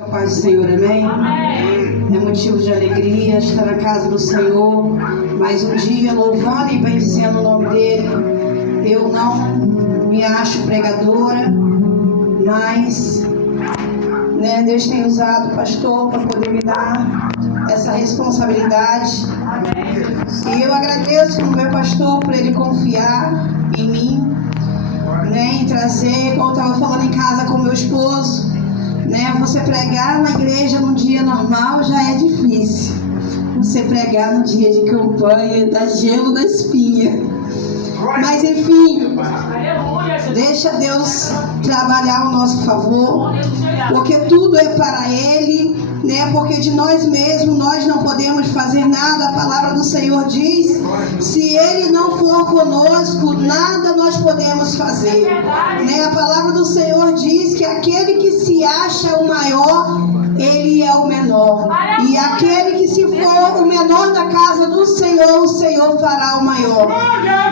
A paz do Senhor, amém? É motivo de alegria estar na casa do Senhor, mais um dia louvando e bendizendo o nome dEle. Eu não me acho pregadora, mas Deus tem usado o pastor para poder me dar essa responsabilidade. E eu agradeço ao meu pastor por ele confiar em mim, em trazer, como eu estava falando em casa com meu esposo, você pregar na igreja num dia normal já é difícil. Você pregar no dia de campanha dá gelo na espinha. Mas enfim, deixa Deus trabalhar ao nosso favor, porque tudo é para Ele, porque de nós mesmos nós não podemos fazer nada. A palavra do Senhor diz: se Ele não for conosco, nada nós podemos fazer. A palavra do Senhor diz que aquele que se acha o maior, ele é o menor. E aquele que se for o menor da casa do Senhor, o Senhor fará o maior.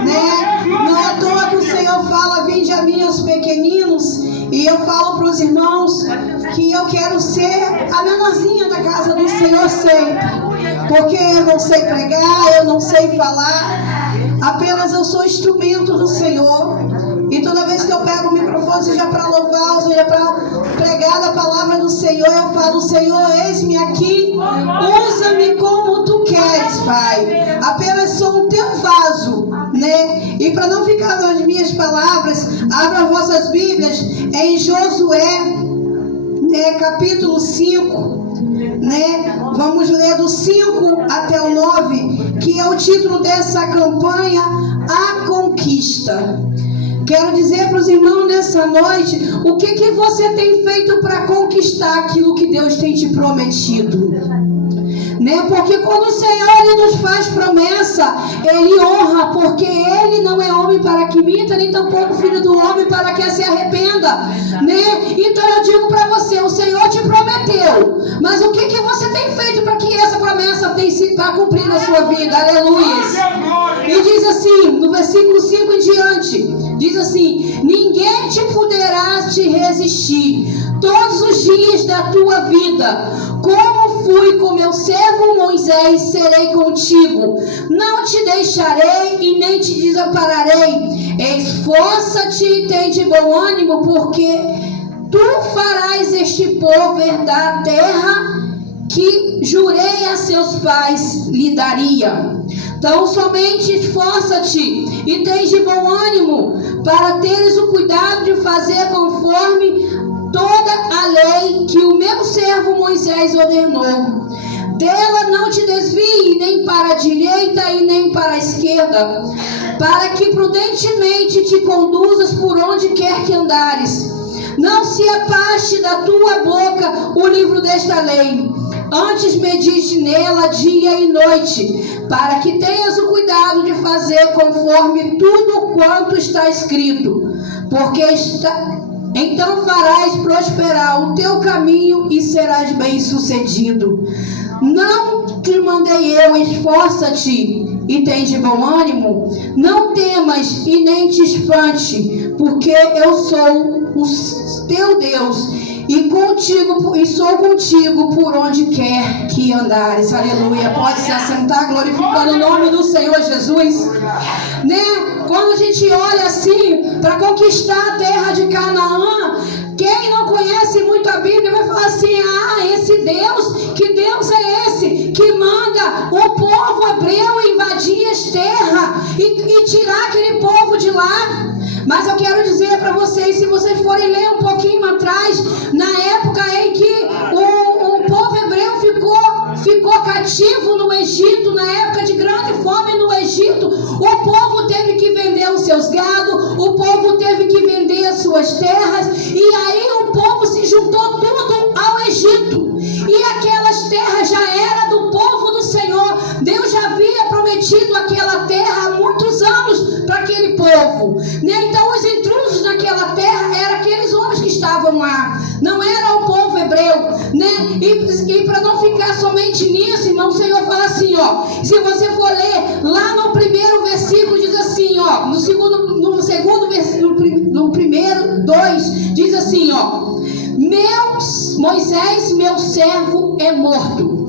Não é à toa que o Senhor fala: vinde a mim os pequeninos. E eu falo para os irmãos que eu quero ser a menorzinha da casa do Senhor sempre. Porque eu não sei pregar, eu não sei falar, apenas eu sou instrumento do Senhor. E toda vez que eu pego o microfone, seja para louvar, seja para pregar a palavra do Senhor, eu falo: Senhor, eis-me aqui, usa-me como Tu queres, Pai. Apenas sou um Teu vaso, E para não ficar nas minhas palavras, abra vossas Bíblias em Josué, capítulo 5. Vamos ler do 5 até o 9, que é o título dessa campanha, A Conquista. Quero dizer para os irmãos nessa noite: o que você tem feito para conquistar aquilo que Deus tem te prometido? Porque quando o Senhor Ele nos faz promessa, Ele honra, porque Ele não é homem para que minta, nem tampouco filho do homem para que se arrependa. Então eu digo para você: o Senhor te prometeu, mas o que você tem feito para que essa promessa tenha sido para cumprir na sua vida? Aleluia! E diz assim, no versículo 5 em diante, diz assim: ninguém te poderá te resistir todos os dias da tua vida. Como fui com meu servo Moisés, serei contigo. Não te deixarei e nem te desampararei. Esforça-te e tem de bom ânimo, porque tu farás este povo herdar a terra que jurei a seus pais lhe daria. Então somente esforça-te e tens de bom ânimo, para teres o cuidado de fazer conforme toda a lei que o meu servo Moisés ordenou. Dela não te desvie nem para a direita e nem para a esquerda, para que prudentemente te conduzas por onde quer que andares. Não se afaste da tua boca o livro desta lei, antes medite nela dia e noite, para que tenhas o cuidado de fazer conforme tudo quanto está escrito, porque então farás prosperar o teu caminho e serás bem-sucedido. Não te mandei eu: esforça-te e tem de bom ânimo? Não temas e nem te espante, porque eu sou o teu Deus e sou contigo por onde quer que andares. Aleluia. Pode se assentar, glorificando o nome do Senhor Jesus. Quando a gente olha assim para conquistar a terra de Canaã, quem não conhece muito a Bíblia vai falar assim: esse Deus, que Deus é esse que manda o povo hebreu invadir as terras e tirar aquele povo de lá? Mas eu quero dizer para vocês, se vocês forem ler um pouquinho atrás, na época em que o povo hebreu ficou cativo no Egito, na época de grande fome no Egito, o povo teve que vender os seus gados, o povo teve que vender as suas terras, e aí o povo se juntou tudo ao Egito, e aquelas terras já eram do povo do Senhor. Deus já havia prometido aquela terra há muitos anos para aquele povo, Então os intrusos naquela terra eram aqueles homens que estavam lá, não era o povo hebreu, E para não ficar somente nisso, irmão, o Senhor fala assim, se você for ler lá no primeiro versículo, diz assim, no primeiro 2, diz assim, meu Moisés, meu servo, é morto.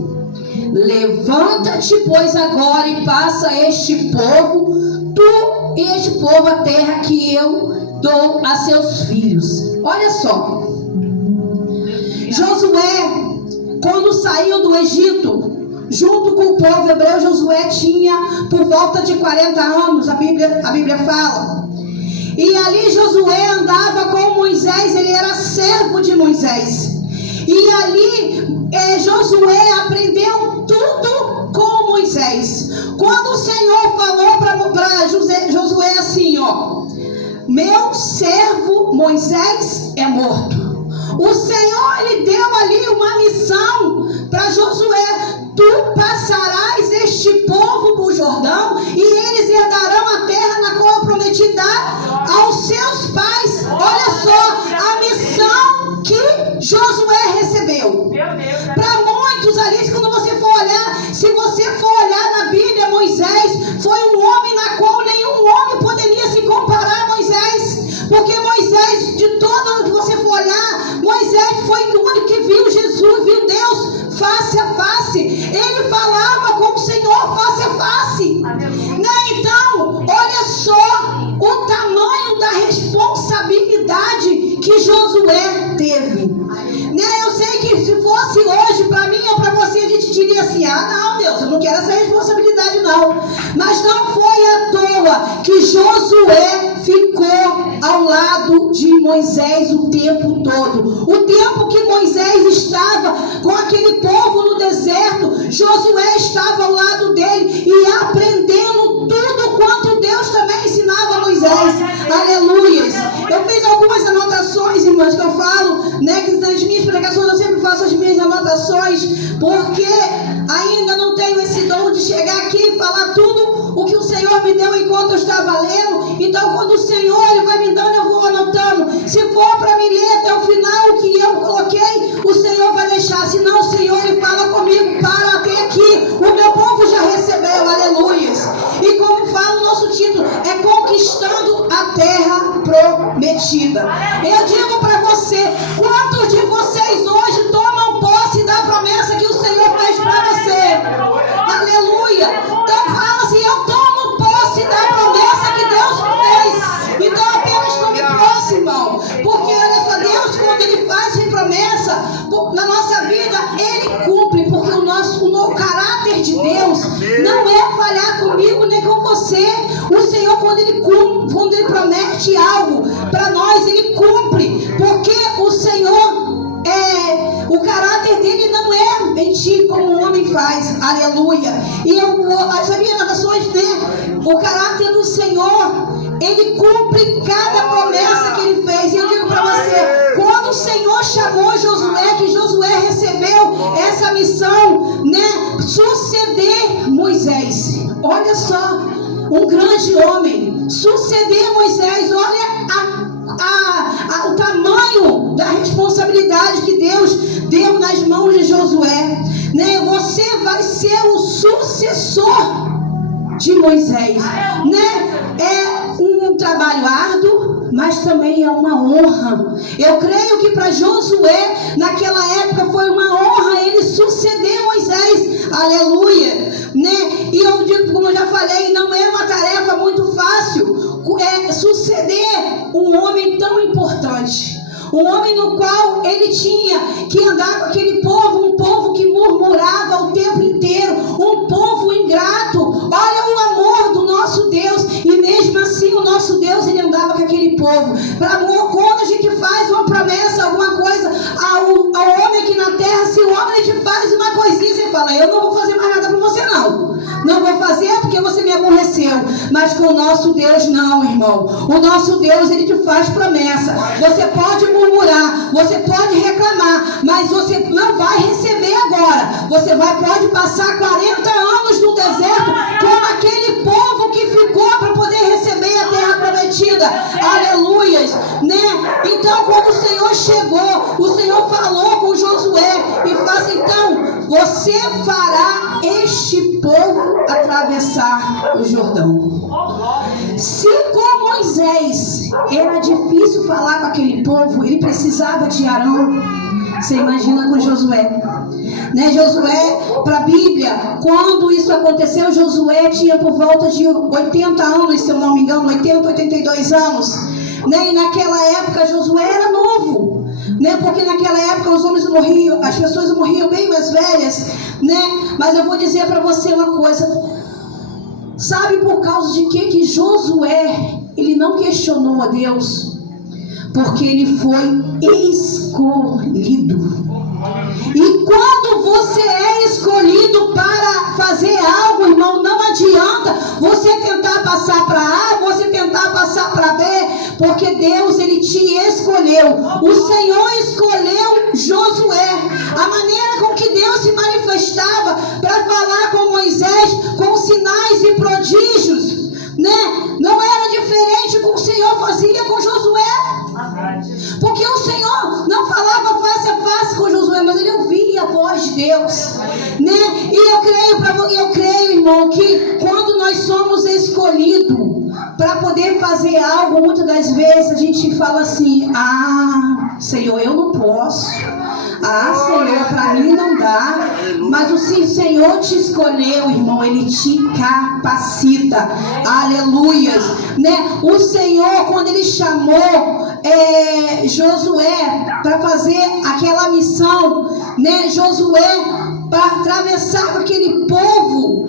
Levanta-te, pois, agora e passa este povo, tu e este povo, a terra que eu dou a seus filhos. Olha só, Josué, quando saiu do Egito, junto com o povo hebreu, Josué tinha por volta de 40 anos, a Bíblia fala. E ali Josué andava com Moisés, ele era servo de Moisés. E ali Josué aprendeu tudo com Moisés. Quando o Senhor falou para Josué assim, ó: meu servo Moisés é morto. O Senhor, ele deu ali uma missão para Josué: tu passarás este povo por Jordão e eles herdarão a terra na qual eu prometi dar aos seus pais. Olha só a missão que Josué recebeu. Para muitos ali, quando você for olhar, se você for olhar na Bíblia, Moisés foi um homem na qual nenhum homem poderia se comparar a Moisés, porque Moisés, de todo que você for olhar, Moisés foi o único que viu Jesus, viu Deus face a face. Ele falava com o Senhor face a face, né? Então, olha só o tamanho da responsabilidade que Josué teve, né? Eu sei que se fosse hoje para mim ou para você, a gente diria assim: ah, não, Deus, eu não quero essa responsabilidade não. Mas não foi à toa que Josué ficou ao lado de Moisés o tempo todo. O tempo que Moisés estava com aquele povo no deserto, Josué estava ao lado dele e aprendendo tudo quanto Deus também ensinava a Moisés. Aleluias. Eu fiz algumas anotações, irmãs, que eu falo, né, que nas minhas pregações eu sempre faço as minhas anotações, porque ainda não tenho esse dom de chegar aqui e falar tudo o que o Senhor me deu enquanto eu estava lendo. Então, quando o Senhor ele vai me dando, eu vou anotando. Se for para me ler até o final o que eu coloquei, o Senhor vai deixar. Se não, o Senhor ele fala comigo: para até aqui, o meu povo já recebeu. Aleluias. E como fala o nosso título, é conquistando a terra prometida. Eu digo para você: quantos de vocês hoje tomam posse da promessa que o Senhor fez para você? Aleluia. Então fala assim: eu tomo posse da promessa que Deus fez. Então apenas tome posse, irmão. Porque olha só, Deus, quando ele faz promessa na nossa vida, ele cumpre. Porque o caráter de Deus não é falhar comigo nem com você. O Senhor, quando ele promete algo para nós, ele cumpre. Porque o Senhor, o caráter dele não é mentir como o homem faz. Aleluia. E as minhas anotações, né? O caráter do Senhor, ele cumpre cada promessa que ele fez. E eu digo para você, quando o Senhor chamou Josué, que Josué recebeu essa missão, né, suceder Moisés. Olha só, um grande homem, suceder Moisés. Olha o tamanho da responsabilidade que Deus deu nas mãos de Josué, né? Você vai ser o sucessor de Moisés, né? É um trabalho árduo, mas também é uma honra. Eu creio que para Josué, naquela época, foi uma honra ele suceder Moisés. Aleluia, né? E eu digo, como eu já falei, não é uma tarefa muito fácil suceder um homem tão importante. Um homem no qual ele tinha que andar com aquele povo, um povo que murmurava o tempo inteiro, um povo ingrato. Olha o amor do nosso Deus, e mesmo assim o nosso Deus, ele andava com aquele povo. Quando a gente faz uma promessa, alguma coisa ao homem aqui na terra, se o homem te faz uma coisinha, você fala: eu não vou fazer mais nada para você não. Não vou fazer porque você me aborreceu. Mas com o nosso Deus não, irmão. O nosso Deus, ele te faz promessa. Você pode murmurar, você pode reclamar, mas você não vai receber agora. Você pode passar 40 anos no deserto como aquele povo que ficou para poder receber a terra prometida. Aleluias, né? Então, quando o Senhor chegou, o Senhor falou com Josué e fala assim: então, você fará este povo atravessar o Jordão. Se com Moisés era difícil falar com aquele povo, ele precisava de Arão. Você imagina com Josué. Né, Josué, para a Bíblia, quando isso aconteceu, Josué tinha por volta de 80 anos, se eu não me engano, 80, 82 anos. Né, e naquela época Josué era novo. Né, porque naquela época os homens morriam, as pessoas morriam bem mais velhas. Né, mas eu vou dizer para você uma coisa. Sabe por causa de que Josué, ele não questionou a Deus? Porque ele foi escolhido. E quando você é escolhido para fazer algo, irmão, não adianta você tentar passar para A, você tentar passar para B, porque Deus, ele te escolheu. O Senhor escolheu Josué. A maneira com que Deus se manifestava para falar com Moisés, com sinais e prodígios, né? Não era diferente com o Senhor fazia com Josué. Porque o Senhor não falava face a face com Josué, mas ele ouvia a voz de Deus, né? E eu creio, irmão, que quando nós somos escolhidos para poder fazer algo, muitas das vezes a gente fala assim: ah, Senhor, eu não posso. Ah, Senhor, para mim não dá. Mas o Senhor te escolheu, irmão, ele te capacita. Aleluias, né? O Senhor, quando ele chamou Josué para fazer aquela missão, né? Josué para atravessar aquele povo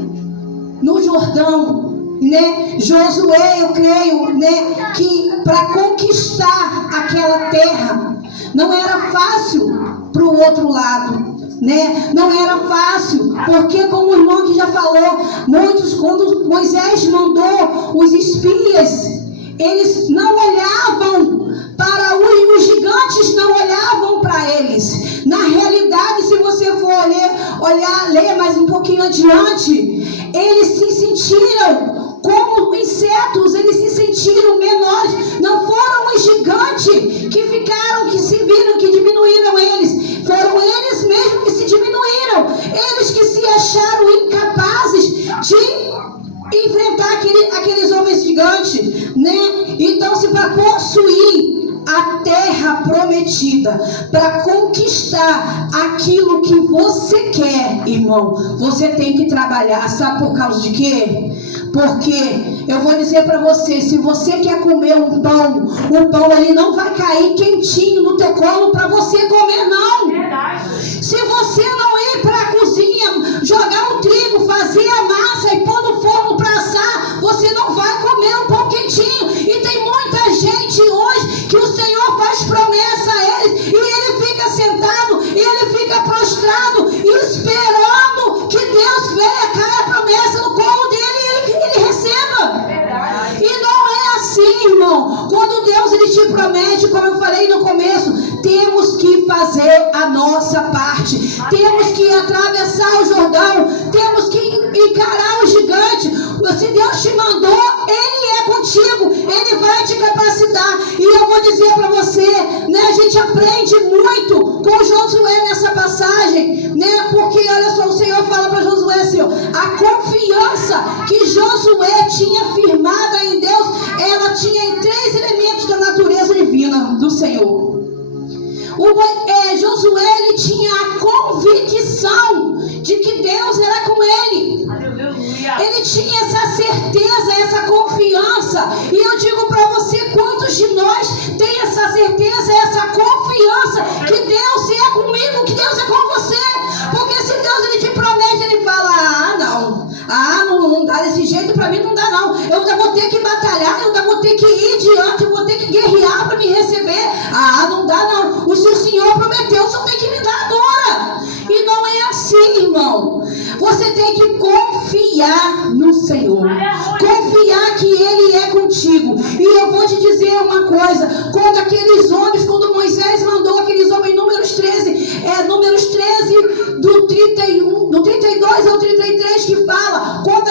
no Jordão, né? Josué, eu creio, né, que para conquistar aquela terra não era fácil para o outro lado, né? Não era fácil, porque como o irmão que já falou, quando Moisés mandou os espias, eles não olhavam para os gigantes, não olhavam para eles. Na realidade, se você for ler mais um pouquinho adiante, eles se sentiram como insetos, eles se sentiram menores. Não foram os gigantes que ficaram, que se viram, que diminuíram eles. Foram eles mesmos que se diminuíram. Eles que se acharam incapazes de enfrentar aqueles homens gigantes, né? Então, se para possuir a terra prometida, para conquistar aquilo que você quer, irmão, você tem que trabalhar. Sabe por causa de quê? Porque eu vou dizer para você, se você quer comer um pão, o pão ali não vai cair quentinho no teu colo para você comer, não. Se você não ir para a cozinha, jogar o trigo, fazer a massa e pôr no forno para assar, você não vai comer um pão quentinho. E tem muita gente hoje que o Senhor faz promessa a eles e ele fica sentado, e ele fica prostrado e esperando que Deus venha cair a promessa no colo dele e ele receba. E não é assim, irmão. Quando Deus ele te promete, como eu falei no começo, temos que fazer a nossa parte. Temos que atravessar o Jordão. Temos que encarar o gigante. Se Deus te mandou, ele é contigo. Ele vai te capacitar. E eu vou dizer para você, né, a gente aprende muito com Josué nessa passagem, né? Porque olha só, o Senhor fala para Josué assim, ó, a confiança que Josué tinha firmada em Deus, ela tinha em 3 elementos da natureza divina do Senhor. Josué, ele tinha a convicção de que Deus era com ele. Ele tinha essa certeza, essa confiança. E eu digo para você, quantos de nós tem essa certeza, essa confiança que Deus é comigo, que Deus é com você? Porque se Deus ele te promete, ele fala, não dá desse jeito, para mim não dá não. Eu ainda vou ter que batalhar, eu ainda vou ter que ir diante, eu vou ter que guerrear para me receber. Não dá não. Se o Senhor prometeu, o Senhor tem que me dar agora. E não é assim, irmão. Você tem que confiar no Senhor. Confiar que Ele é contigo. E eu vou te dizer uma coisa. Quando aqueles homens, quando Moisés mandou aqueles homens, Números 13, do 32 ao 33, que fala, quando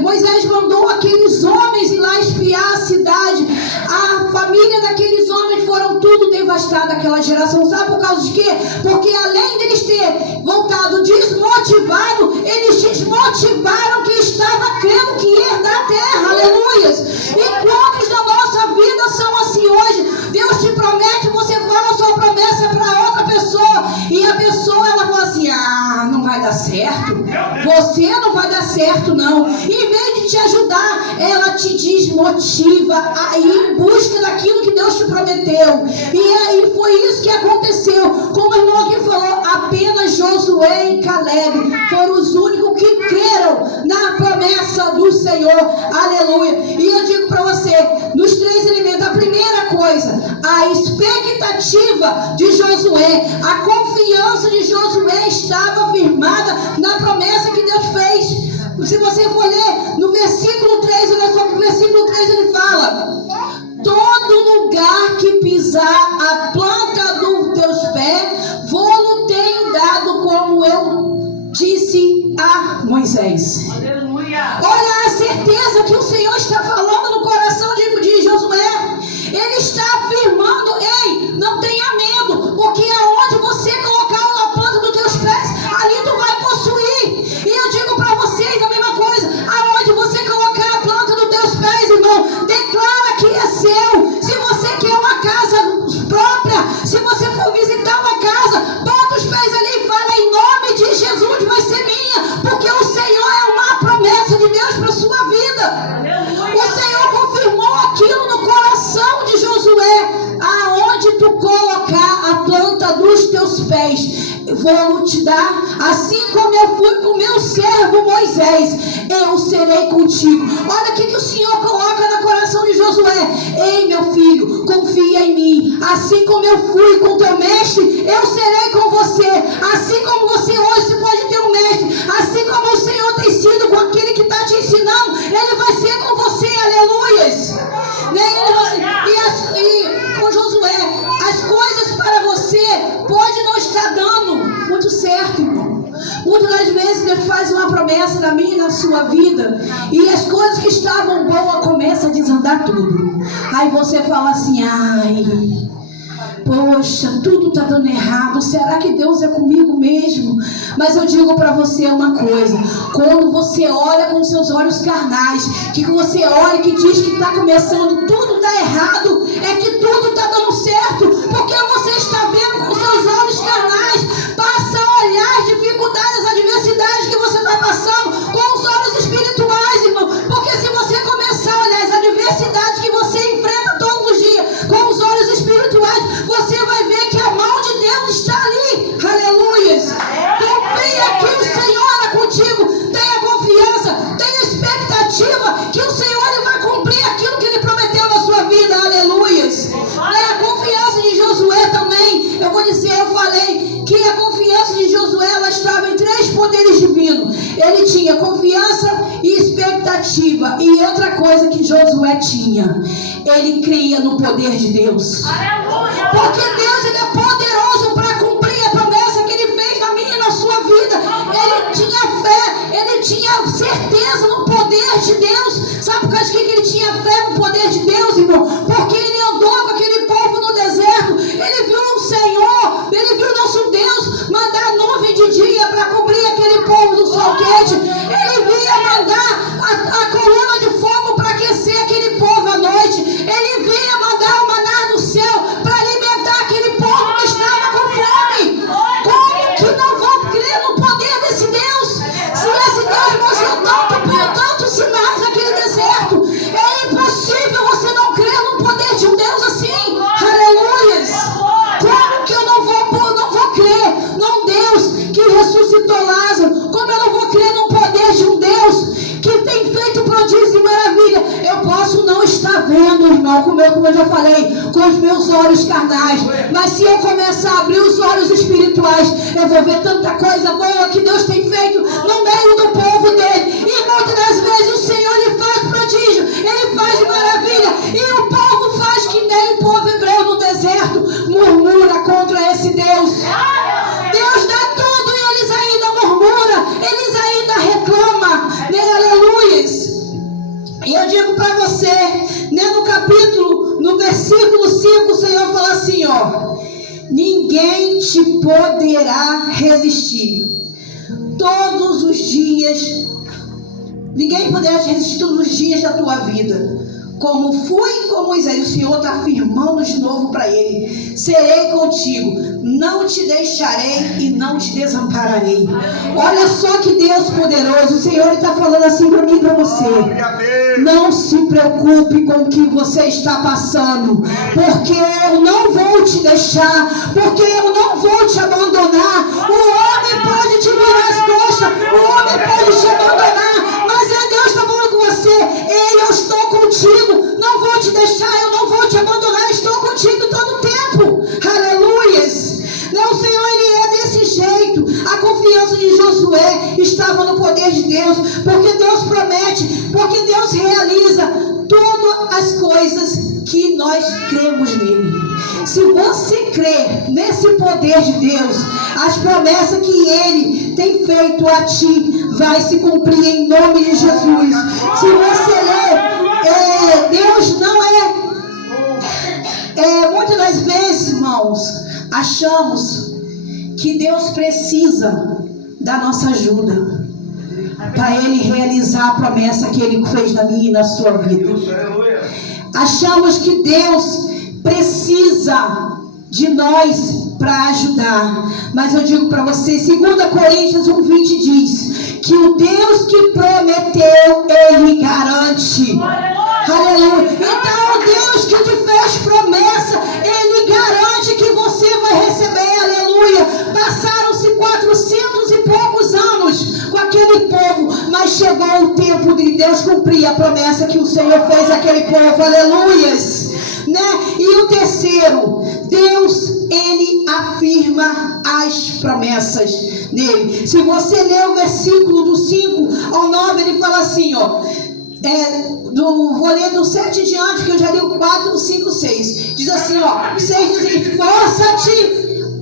Moisés mandou aqueles homens ir lá espiar a cidade, a família daqueles homens foram tudo devastada, aquela geração. Sabe por causa de quê? Porque além deles ter voltado desmotivado, eles desmotivaram que estava crendo que ia herdar a terra. Aleluias! E quantos da nossa vida são assim hoje? Deus te promete, você fala a sua promessa para outra pessoa, vai dar certo. Você não vai dar certo, não. Em vez de te ajudar, ela te desmotiva a ir em busca daquilo que Deus te prometeu. E aí foi isso que aconteceu. Como o irmão aqui falou, apenas Josué e Caleb foram os únicos que creram na promessa do Senhor. Aleluia. E eu digo para você, nos 3 elementos, a primeira coisa, a expectativa de Josué, a confiança de Josué estava firmada na promessa que Deus fez. Se você for ler no versículo 3, olha só que o versículo 3 ele fala: todo lugar que pisar a planta dos teus pés, vou-lo tenho dado, como eu disse a Moisés. Aleluia. Olha a certeza que o Senhor está falando no coração de Josué. Ele está afirmando: ei, não tenha medo, porque aonde você colocar a planta dos teus pés, ali tu vai possuir. E eu digo para vocês a mesma coisa: aonde você colocar a planta dos teus pés, irmão, declara que é seu. Se você quer uma casa própria, se você for visitar uma casa, bota os pés ali e fala: em nome de Jesus vai ser minha, porque o Senhor é uma promessa de Deus para a sua vida. O Senhor confirmou aquilo no coração de Josué: aonde tu colocar a planta dos teus pés, vou te dar, assim como eu fui com o meu servo Moisés, eu serei contigo. Olha o que o Senhor coloca no coração de Josué: ei, meu filho, confia em mim, assim como eu fui com teu mestre, eu serei com você. Assim como você hoje pode ter um mestre, assim como o Senhor tem sido com aquele que está te ensinando, ele vai ser com você. Aleluias. E com Josué, as coisas para você pode não estar dando muito certo, irmão. Muitas das vezes Deus faz uma promessa na minha e na sua vida, e as coisas que estavam boas começam a desandar tudo. Aí você fala assim: ai, poxa, tudo está dando errado, será que Deus é comigo mesmo? Mas eu digo para você uma coisa: quando você olha com seus olhos carnais, que você olha e que diz que está começando, tudo está errado, é que tudo está dando certo, porque você está vendo com seus olhos carnais. Passa a olhar as dificuldades, as adversidades que você está passando com os olhos espirituais, irmão, porque se você começar a olhar as adversidades que você enfrenta todos os dias com os olhos espirituais, você vai ver que a mão de Deus está ali. Aleluias. Confia que o Senhor é contigo. Tenha confiança, tenha expectativa que o Senhor ele vai cumprir aquilo que ele prometeu na sua vida. Aleluias. A confiança de Josué também, eu vou dizer, eu falei que a confiança de Josué, ela estava em 3 poderes divinos. Ele tinha confiança e expectativa. E outra coisa que Josué tinha, ele cria no poder de Deus. Porque Deus ele é poderoso para cumprir a promessa que ele fez na minha e na sua vida. Ele tinha fé, ele tinha certeza no poder de Deus. Sabe por causa que ele tinha fé no poder de Deus, irmão? Porque ele andou com aquele povo no deserto. Ele viu o Senhor, ele viu o nosso Deus mandar nuvem de dia para cobrir aquele povo do sol quente. Ele via mandar a coluna de fogo para aquecer aquele povo à noite. Ele via mandar o maná do céu para alimentar aquele povo que estava com fome. Como que não vão crer no poder desse Deus? Se esse Deus mostrou tantos sinais naquele deserto, é impossível você não crer no poder de um Deus assim. Aleluias. Como que eu não vou crer num Deus que ressuscitou Lázaro? Como eu não vou crer no poder de um Deus que tem feito prodígio e maravilha? Eu posso não estar vendo, irmão, como eu já falei, com os meus olhos carnais, mas se eu começar a abrir os olhos espirituais, eu vou ver tanta coisa boa que Deus tem feito no meio do povo dele. E muitas das vezes o Senhor ele faz prodígio, ele faz maravilha, e o povo faz que nem o povo hebreu no deserto, murmura contra esse Deus. Deus dá tudo e eles ainda murmuram, eles ainda reclamam. Aleluias. E eu digo para você, né, no versículo 5, o Senhor fala assim, ó: ninguém te poderá resistir todos os dias. Ninguém poderá te resistir todos os dias da tua vida. como fui com Moisés. O Senhor está afirmando de novo para ele: serei contigo, não te deixarei e não te desampararei. Olha só que Deus poderoso. O Senhor está falando assim para mim e para você: não se preocupe com o que você está passando, porque eu não vou te deixar, porque eu não vou te abandonar. O homem pode te virar as costas, o homem pode te abandonar, mas Deus está falando com você: ei, eu estou contigo, não vou te deixar, eu não vou te abandonar, estou contigo todo o tempo. Aleluias. O Senhor, Ele é desse jeito. A confiança de Josué estava no poder de Deus, porque Deus promete, porque Deus realiza todas as coisas que nós cremos nele. Se você crê nesse poder de Deus, as promessas que Ele tem feito a ti vai se cumprir em nome de Jesus. Se você ler, Deus não muitas das vezes, irmãos, achamos que Deus precisa da nossa ajuda para Ele realizar a promessa que Ele fez na minha e na sua vida. Achamos que Deus precisa de nós para ajudar, mas eu digo para você, 2 Coríntios 1:20 diz que o Deus que prometeu, Ele garante. Aleluia. Então o Deus que te fez promessa, Ele garante que você vai receber. Aleluia. Passaram-se 400 e poucos anos com aquele povo, mas chegou o tempo de Deus cumprir a promessa que o Senhor fez àquele povo. Aleluias. E o terceiro, Deus, Ele afirma as promessas dele. Se você ler o versículo do 5 ao 9, ele fala assim, vou ler do 7 em diante, que eu já li o 4, 5, 6. Diz assim, 6 diz: esforça-te,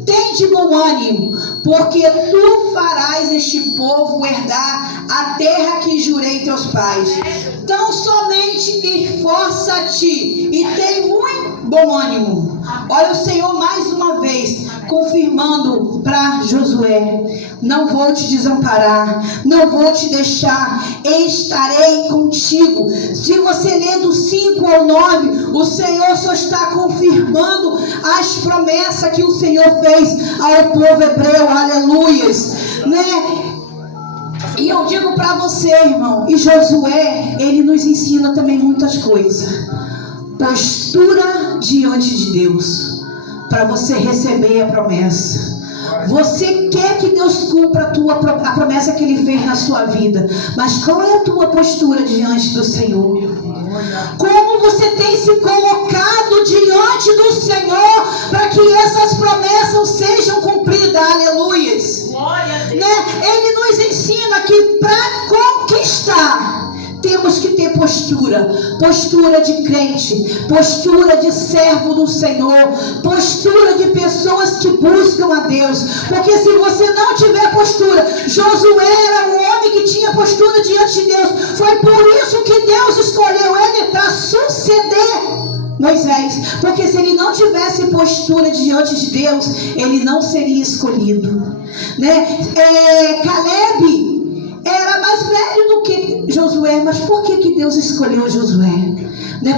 tem de bom ânimo, porque tu farás este povo herdar a terra que jurei teus pais. Então somente esforça-te e tem muito bom ânimo. Olha o Senhor mais uma vez confirmando para Josué: não vou te desamparar, não vou te deixar, estarei contigo. Se você ler do 5 ao 9, o Senhor só está confirmando as promessas que o Senhor fez ao povo hebreu. Aleluias. E eu digo para você, irmão, e Josué, ele nos ensina também muitas coisas. Postura diante de Deus, para você receber a promessa. Você quer que Deus cumpra a promessa que Ele fez na sua vida, mas qual é a tua postura diante do Senhor? Como você tem se colocado diante do Senhor para que essas promessas sejam cumpridas? Aleluias. Ele nos ensina que para conquistar temos que ter postura de crente, postura de servo do Senhor, postura de pessoas que buscam a Deus. Porque se você não tiver postura, Josué era um homem que tinha postura diante de Deus. Foi por isso que Deus escolheu ele para suceder Moisés, porque se ele não tivesse postura diante de Deus, ele não seria escolhido. Caleb era mais velho do que Josué, mas por que Deus escolheu Josué?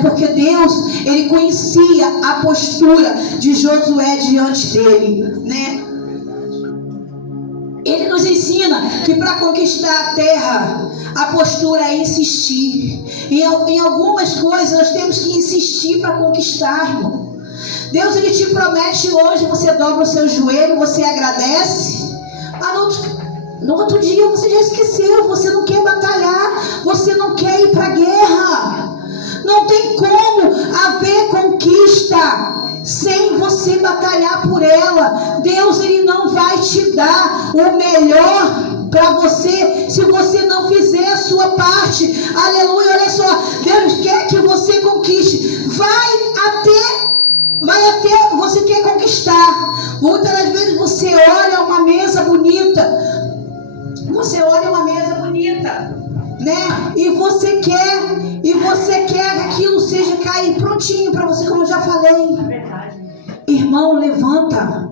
Porque Deus, Ele conhecia a postura de Josué diante dele. Ele nos ensina que para conquistar a terra, a postura é insistir. Em algumas coisas nós temos que insistir para conquistar, irmão. Deus, Ele te promete hoje, você dobra o seu joelho, você agradece. No outro dia você já esqueceu, você não quer batalhar, você não quer ir para a guerra. Não tem como haver conquista sem você batalhar por ela. Deus, Ele não vai te dar o melhor para você se você não fizer a sua parte. Aleluia, olha só, Deus quer que você conquiste. Você quer conquistar. Muitas das vezes você olha uma mesa bonita. E você quer que aquilo seja cair prontinho para você, como eu já falei. Irmão, levanta.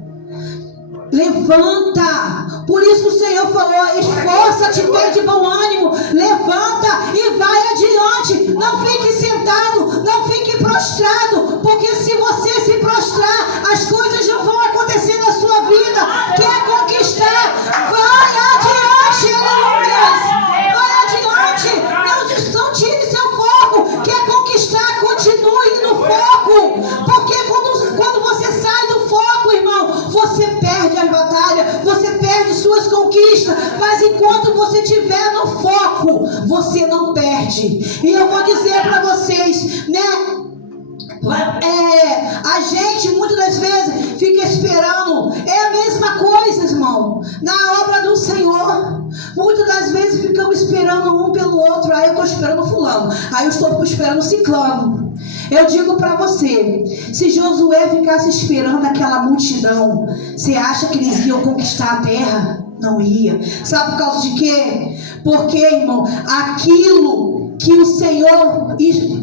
Por isso o Senhor falou: esforça-te, tem de bom ânimo, levanta e vai adiante. Não fique sentado, suas conquistas, mas enquanto você estiver no foco, você não perde. E eu vou dizer para vocês, né? A gente muitas das vezes fica esperando, é a mesma coisa, irmão, na obra do Senhor. Muitas das vezes ficamos esperando um pelo outro. Aí eu estou esperando fulano, aí eu estou esperando ciclano. Eu digo para você, se Josué ficasse esperando aquela multidão, você acha que eles iam conquistar a terra? Não ia. Sabe por causa de quê? Porque, irmão, aquilo que o Senhor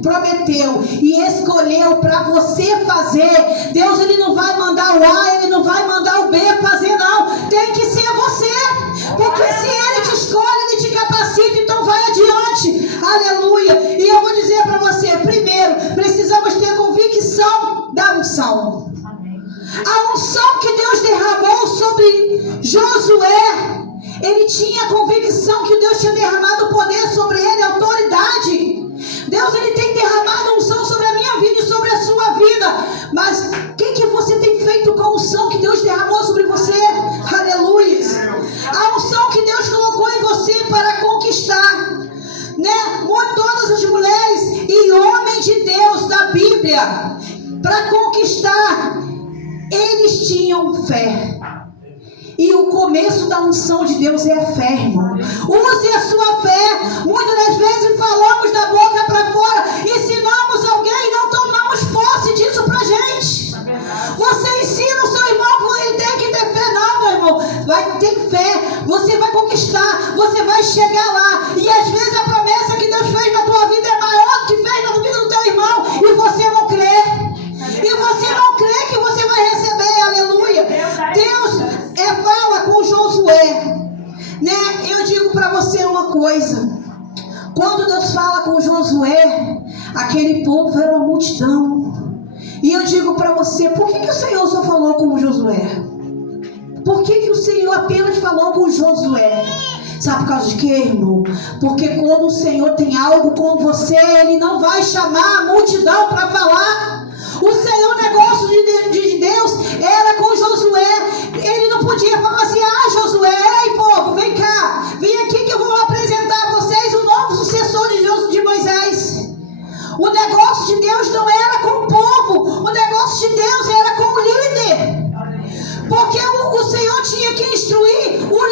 prometeu e escolheu para você fazer, Deus, ele não vai mandar o A, ele não vai mandar o B fazer, não. Tem que ser você, porque se ele te escolhe, ele te capacita, então vai adiante. Aleluia. E eu vou dizer para você, primeiro, precisamos ter convicção da unção. A unção que Deus derramou sobre Josué, ele tinha convicção que Deus tinha derramado poder sobre ele, autoridade. Deus, ele tem derramado unção sobre a minha vida e sobre a sua vida. Mas o que você tem feito com a unção que Deus derramou sobre você? Aleluia. A unção que Deus colocou em você para conquistar, né? Todas as mulheres e homens de Deus da Bíblia, para conquistar, eles tinham fé. E o começo da unção de Deus é a fé, irmão. Use a sua fé. Muitas das vezes falamos da boca para fora, ensinamos alguém e não tomamos posse disso pra gente. Você ensina o seu irmão que ele tem que ter fé. Não, meu irmão. Vai ter fé. Você vai conquistar. Você vai chegar lá. E às vezes a promessa que Deus fez na tua vida é maior do que fez na vida do teu irmão. E você não crê. E você não crê que você vai receber. Aleluia. Deus fala com Josué, né? Eu digo para você uma coisa. Quando Deus fala com Josué, aquele povo era uma multidão. E eu digo para você, por que o Senhor só falou com Josué? Por que o Senhor apenas falou com Josué? Sabe por causa de quê, irmão? Porque quando o Senhor tem algo com você, Ele não vai chamar a multidão para falar. O Senhor, o negócio de Deus era com Josué. Ele não podia falar assim: ah, Josué, ei povo, vem cá, vem aqui que eu vou apresentar a vocês o novo sucessor de Moisés. O negócio de Deus não era com o povo, o negócio de Deus era com o líder. Porque o Senhor tinha que instruir o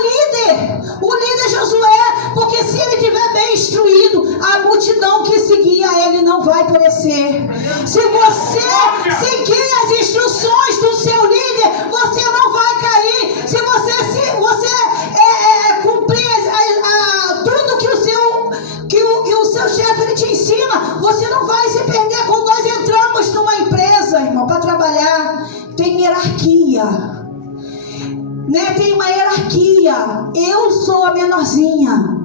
líder Josué, porque se ele estiver bem instruído, a multidão que seguia ele não vai perecer. Se você seguir as instruções do seu líder, você não vai cair. Se você cumprir tudo que o seu chefe ele te ensina, você não vai se perder. Quando nós entramos numa empresa, irmão, para trabalhar, tem hierarquia. Né? Tem uma hierarquia. Eu sou a menorzinha.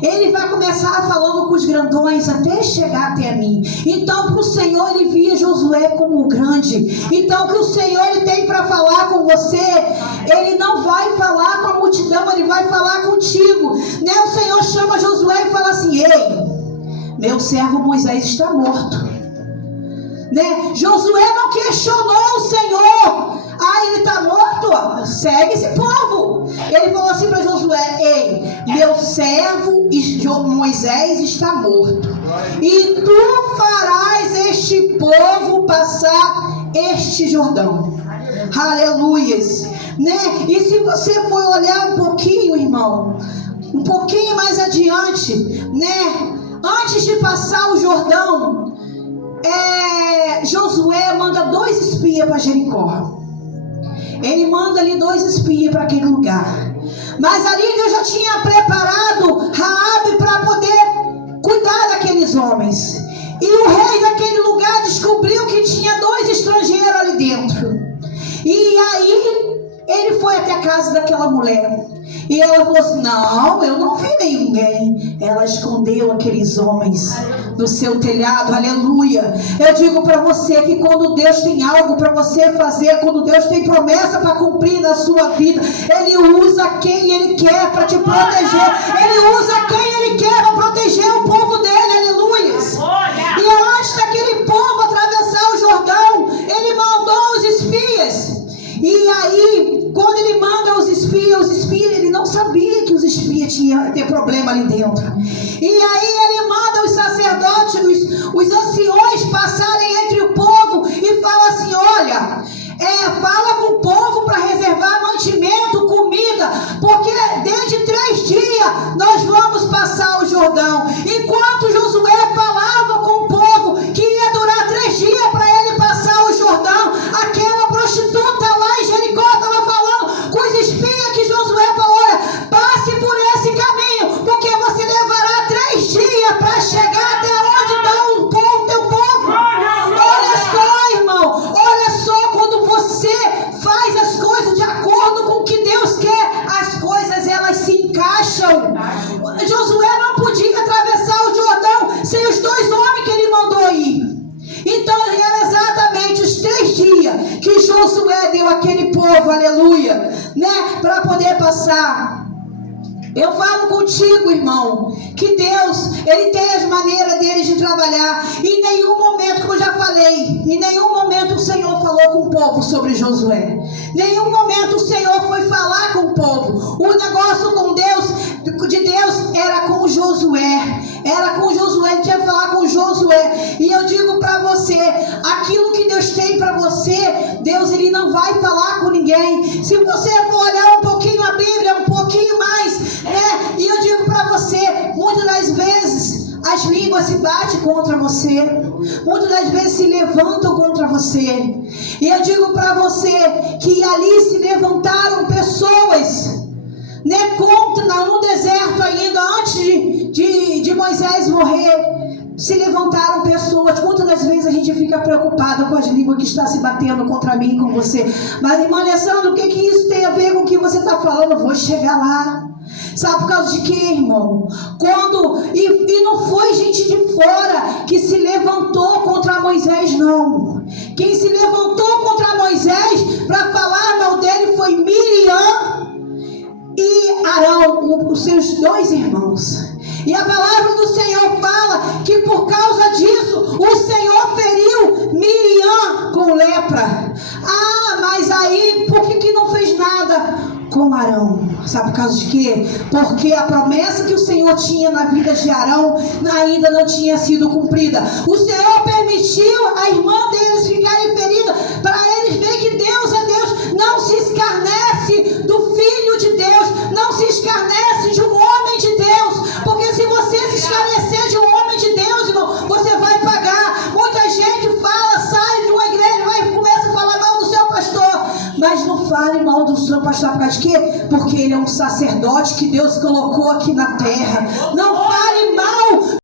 Ele vai começar falando com os grandões até chegar até mim. Então, para o Senhor, ele via Josué como o grande. Então, o que o Senhor ele tem para falar com você, ele não vai falar com a multidão, ele vai falar contigo. Né? O Senhor chama Josué e fala assim: ei, meu servo Moisés está morto. Né? Josué não questionou o Senhor. Ah, ele está morto? Segue esse povo. Ele falou assim para Josué: ei, meu servo Moisés está morto, e tu farás este povo passar este Jordão. Aleluias. Né? E se você for olhar um pouquinho, irmão, um pouquinho mais adiante, né? Antes de passar o Jordão, Josué manda 2 espias para Jericó. Ele manda ali 2 espias para aquele lugar. Mas ali Deus já tinha preparado Raabe para poder cuidar daqueles homens. E o rei daquele lugar descobriu que tinha 2 estrangeiros ali dentro. E aí ele foi até a casa daquela mulher. E ela falou assim: não, eu não vi ninguém. Ela escondeu aqueles homens no seu telhado. Aleluia. Eu digo para você que quando Deus tem algo para você fazer, quando Deus tem promessa para cumprir na sua vida, Ele usa quem Ele quer para te proteger. Ele usa quem Ele quer para proteger o povo dele. Aleluia. E antes daquele povo atravessar o Jordão, Ele mandou os espias. E aí, quando Ele manda os espias espinha tinha ter problema ali dentro. E aí ele manda os sacerdotes, os anciões passarem entre o povo e fala assim: olha, fala com o povo para reservar mantimento, comida, porque desde 3 dias nós vamos passar o Jordão. Enquanto Josué falava com o povo que ia durar 3 dias para ele passar o Jordão, aquela prostituta lá em Jericó estava falando com os espias que Josué falou: olha, passe por esse caminho, porque você levará 3 dias para chegar até onde está o teu povo. Olha só, irmão, olha só, quando você faz as coisas de acordo com o que Deus quer, as coisas elas se encaixam. Josué não podia atravessar o Jordão sem os 2 homens que ele mandou ir. Então era exatamente os 3 dias que Josué deu àquele povo, aleluia, né, para poder passar. Eu falo contigo, irmão, que Deus, Ele tem as maneiras dele de trabalhar. Em nenhum momento, como eu já falei, em nenhum momento o Senhor falou com o povo sobre Josué. Nenhum momento o Senhor foi falar com o povo. O negócio com Deus, de Deus, era com Josué. Era com Josué, Ele tinha que falar com Josué. E eu digo para você, aquilo que Deus tem para você, Deus, Ele não vai falar com ninguém. Se você for olhar um pouquinho a Bíblia, um pouquinho mais, e eu digo para você, muitas das vezes as línguas se batem contra você, muitas das vezes se levantam contra você. E eu digo para você que ali se levantaram pessoas, no deserto ainda, antes de Moisés morrer. Se levantaram pessoas. Quantas das vezes a gente fica preocupado com as línguas que estão se batendo contra mim e com você? Mas, irmã Alessandra, o que isso tem a ver com o que você está falando? Eu vou chegar lá. Sabe por causa de quê, irmão? E não foi gente de fora que se levantou contra Moisés, não. Quem se levantou contra Moisés para falar mal dele foi Miriam e Arão, os seus 2 irmãos. E a palavra do Senhor fala que por causa disso o Senhor feriu Miriam com lepra. Mas aí por que não fez nada com Arão? Sabe por causa de quê? Porque a promessa que o Senhor tinha na vida de Arão ainda não tinha sido cumprida. O Senhor permitiu a irmã deles ficarem ferida para eles verem que Deus é Deus. Não se escarnece do Filho de Deus, não se escarnece de um homem de Deus, porque se você se escarnecer de um homem de Deus, irmão, você vai pagar. Muita gente sai de uma igreja e começa a falar mal do seu pastor, mas não fale mal do seu pastor por causa de quê? Porque ele é um sacerdote que Deus colocou aqui na terra. Não fale mal